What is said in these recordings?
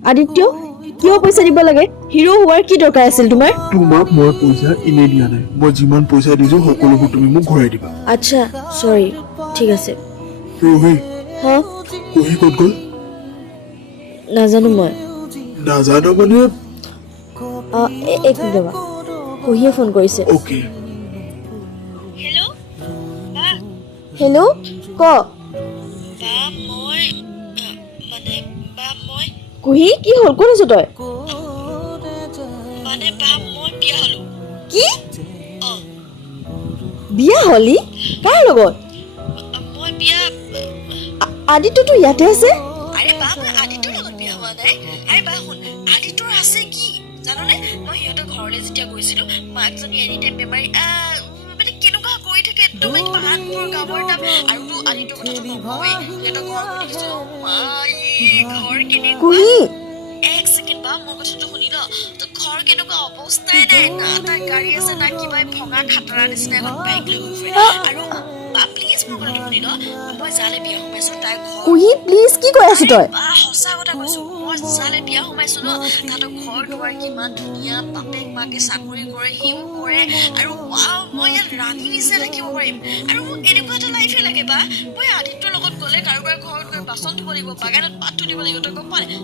আদিত্য কিয় পইচা দিব লাগে হিৰো হোৱাৰ কি দৰকাৰ আছিল তোমাৰ তোমাক মই পইচা এনে দিয়া নাই মই যিমান পইচা দিছো সকলোবোৰ তুমি মোক ঘূৰাই দিবা আচ্ছা সৰি ঠিক আছে ৰহি হা কুহি ক'ত গ'ল নাজানো মই নাজানো মানে এক মিনিট ৰ'বা কুহিয়ে ফোন কৰিছে অ'কে হেল্ল' ক কুহি কি হ'ল কোন আছ তই কি বিয়া হলি কাৰ লগত আদিত্যটো ইয়াতে আছে আৰে বা মই আদিত্যৰ লগত বিয়া হোৱা নাই আৰে বা শুন আদিত্যৰ আছে কি জাননে মই সিহঁতৰ ঘৰলৈ যেতিয়া গৈছিলো মাকজনী এনি টাইম বেমাৰী মানে কেনেকুৱা কৰি থাকে একদম মানে পাহাৰবোৰ গাঁৱৰ টাইপ আৰু তো আদিত্যৰ কথাটো নকওঁৱেই সিহঁতৰ ঘৰ গৈ দেখিছো মাই ঘৰ কেনেকুৱা কুহি এক ছেকেণ্ড বা মোৰ কথাটো শুনি ল তো ঘৰ কেনেকুৱা অৱস্থাই নাই না তাৰ গাড়ী আছে না কিবা ভঙা খাতৰা নিচিনা এখন বাইক লৈ ফুৰে আৰু বা প্লিজ মোৰ কথাটো শুনি ল মই যালে বিয়া সোমাইছো তাৰ ঘৰ কুহি প্লিজ কি কৈ আছ তই সঁচা কথা কৈছো মই যালে বিয়া সোমাইছো ন তাহাঁতৰ ঘৰ দুৱাৰ কিমান ধুনীয়া বাপেক মাকে চাকৰি কৰে সিও কৰে আৰু মই ইয়াত ৰাণী নিচিনা থাকিব পাৰিম আৰু মোক এনেকুৱা এটা লাইফে লাগে বা মই আদিত্যৰ লগত গ'লে কাৰোবাৰ ঘৰত গৈ বাচন ধুব লাগিব বাগানত পাত তুলিব লাগিব তই গম পোৱা নাই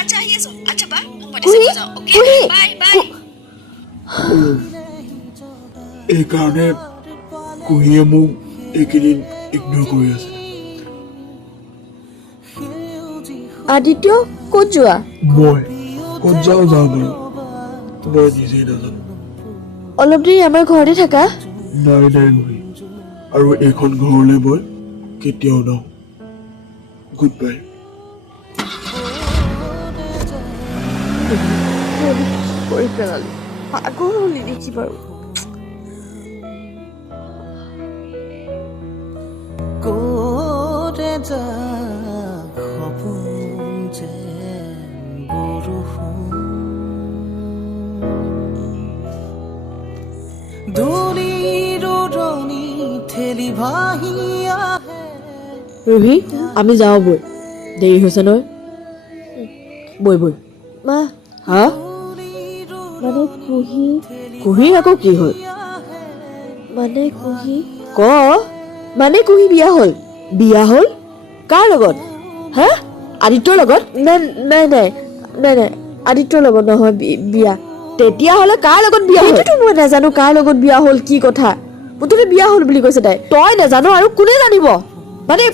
আচ্ছা আহি আছো আচ্ছা বা মই পাতিছে যাওঁ অ'কে বাই বাই এইকাৰণে কুহিয়ে মোক এইকেইদিন ইগন'ৰ কৰি আছে আদিত্য ক'ত যোৱা মই ক'ত যাওঁ জানো মই নিজেই নাজানো অলপ দেৰি আমাৰ ঘৰতে থাকা নাই নাই ৰহি আৰু এইখন ঘৰলৈ মই কেতিয়াও নাহোঁ গুড বাই কৰি পেলালি পাগল হলি নেকি বাৰু ক'তে যা সপোন যে বৰষুণ ধূলিৰ ৰনি ঠেলি ভাহি আহে ৰহি আমি যাওঁ বৈ দেৰি হৈছে নহয় বৈ বৈ মা হা মানে কুহি কুহিৰ আকৌ কি হ'ল মানে কুহি ক মানে কুহি বিয়া হ'ল কাৰ লগত হা আদিত্যৰ লগত নাই নাই নাই নাই নাই আদিত্যৰ লগত নহয় বিয়া তেতিয়াহ'লে কাৰ লগত বিয়া সেইটোতো মই নাজানো কাৰ লগত বিয়া হ'ল কি কথা মুঠতে বিয়া হ'ল বুলি কৈছে তাই তই নাজানো আৰু কোনে জানিব মানে